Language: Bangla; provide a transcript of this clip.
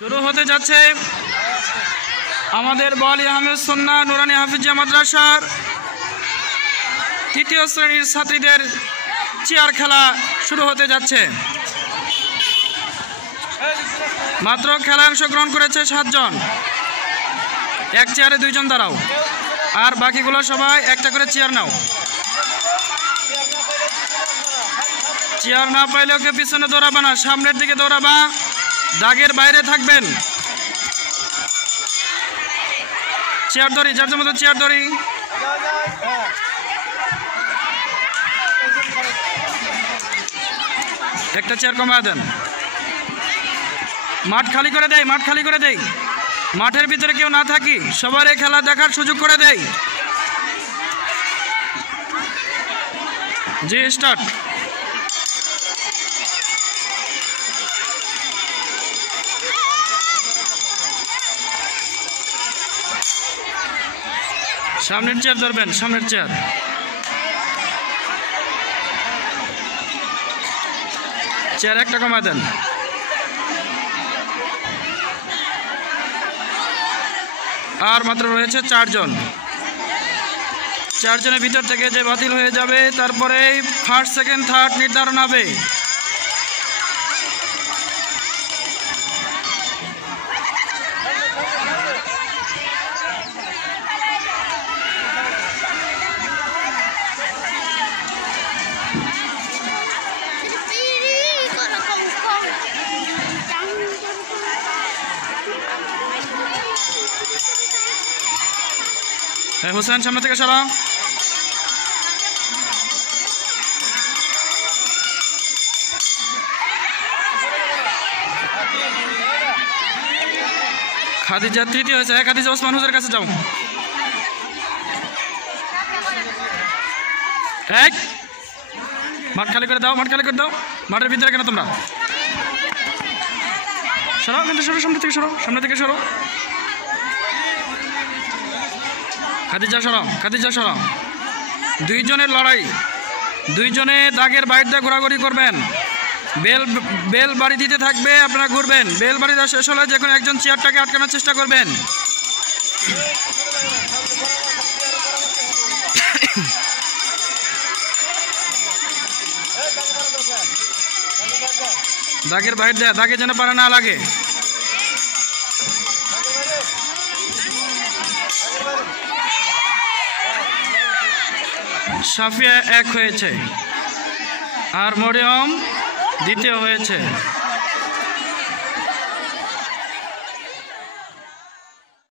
শুরু হতে যাচ্ছে আমাদের বলি আহমেদ সুন্নাহ নুরানি হাফিজিয়া মাদ্রাসার তৃতীয় শ্রেণীর ছাত্রীদের চেয়ার খেলা শুরু হতে যাচ্ছে। মাত্র খেলায় অংশগ্রহণ করেছে 7 জন। এক চেয়ারে 2 জন দাঁড়াও, আর বাকিগুলো সবাই একটা করে চেয়ার নাও। চেয়ার না পাইলে ওকে পিছনে দৌড়াবা না, সামনের দিকে দৌড়াবা, দাগের বাইরে থাকবেন। চেয়ার ধরি, যার মতো চেয়ার ধরি। একটা চেয়ার কমায় দেন। মাঠ খালি করে দেয়, মাঠ খালি করে দেয়। মাঠের ভিতরে কেউ না থাকি, সবার এই খেলা দেখার সুযোগ করে দেয়। জি স্টার্ট। সামনের চেয়ার ধরবেন, সামনের চেয়ার। চেয়ার একটা কমায় দেন। আর মাত্র রয়েছে 4 জন। 4 জনের ভিতর থেকে যে বাতিল হয়ে যাবে তারপরে ফার্স্ট সেকেন্ড থার্ড নির্ধারণ হবে। হোসেন সামনে থেকে সরা। খাদিজা তৃতীয় হয়েছে। খাদিজা ওসমান হুজুরের কাছে যাও। এক মাঠ খালি করে দাও, মাঠ খালি করে দাও। মাঠের ভিতরে কেন তোমরা? সরাও, কিন্তু সরো, সামনে থেকে সরো, সামনে থেকে সরো। খাদিজা সরাও, খাদিজা সরাও। 2 জনের লড়াই। 2 জনে দাগের বাইরে দিয়ে ঘোরাঘুরি করবেন। বেল বাড়ি দিতে থাকবে, আপনারা ঘুরবেন। বেল বাড়ি দেওয়া শেষ হলে যে কোনো একজন চেয়ারটাকে আটকানোর চেষ্টা করবেন। দাগের বাইরে দেয়, দাগে যেন পারা না লাগে। সাফিয়া 1 হয়েছে, আর মরিয়ম দ্বিতীয় হয়েছে।